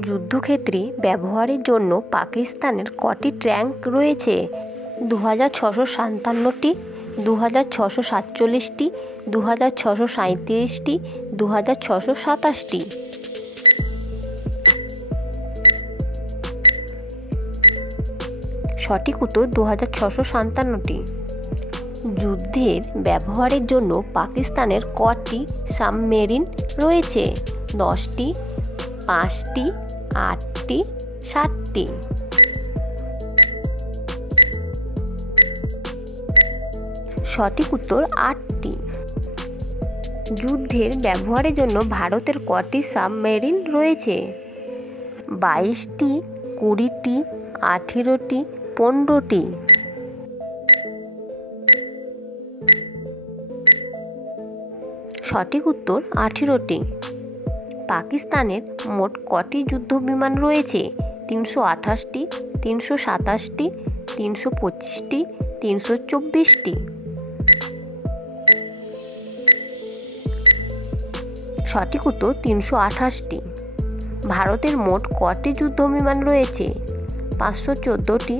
যুদ্ধক্ষেত্রে ব্যবহারের জন্য পাকিস্তানের কটি ট্যাঙ্ক রয়েছে? 2657টি, 2647টি, 2637টি, 2627টি। সঠিক উত্তর 2657টি। যুদ্ধের ব্যবহারের জন্য পাকিস্তানের কটি সাবমেরিন রয়েছে? 10টি, 5টি, 8টি, 7টি। সঠিক উত্তর 8টি। যুদ্ধের ব্যবহারের জন্য ভারতের কটি সাবমেরিন রয়েছে? 22টি, 20টি, 18টি, 15টি। সঠিক উত্তর 18টি। পাকিস্তানের মোট কটি যুদ্ধবিমান রয়েছে? 328টি, 327টি, 325টি, 324টি। সঠিক উত্তর 328টি। ভারতের মোট কটি যুদ্ধবিমান রয়েছে? 514টি,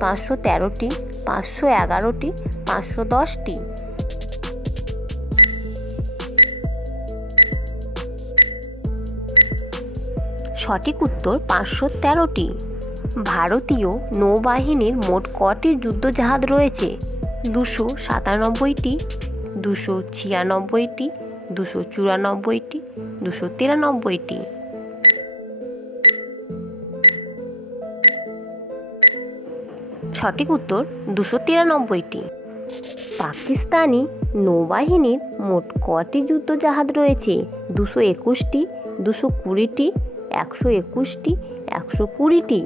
513টি, 511টি, 510টি। সঠিক উত্তর 513টি। ভারতীয় নৌবাহিনীর মোট কটি যুদ্ধজাহাজ রয়েছে? 297টি, 296টি, 294টি, 293টি। সঠিক উত্তর 293টি। পাকিস্তানি নৌবাহিনীর মোট কটি যুদ্ধজাহাজ রয়েছে? 221টি, 220টি, 121টি, 120টি।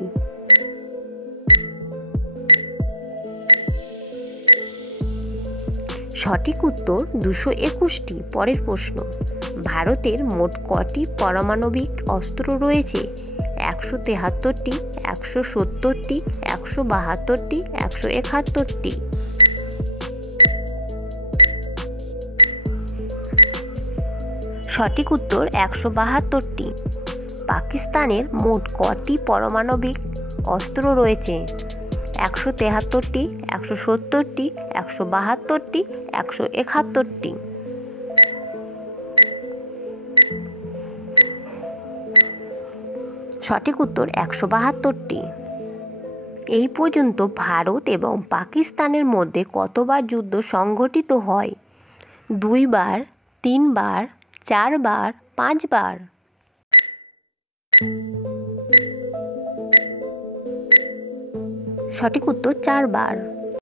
সঠিক উত্তর 221টি। পরের প্রশ্ন, ভারতের মোট কটি পারমাণবিক অস্ত্র রয়েছে? 173টি, 170টি, 172টি, 171টি। সঠিক উত্তর 172টি। পাকিস্তানের মোট কটি পারমাণবিক অস্ত্র রয়েছে? 173টি, 170টি, 172টি, 171টি। সঠিক উত্তর 172টি। এই পর্যন্ত ভারত এবং পাকিস্তানের মধ্যে কতবার যুদ্ধ সংঘটিত হয়? 2 বার, 3 বার, 4 বার, 5 বার। সঠিক উত্তর 4 বার।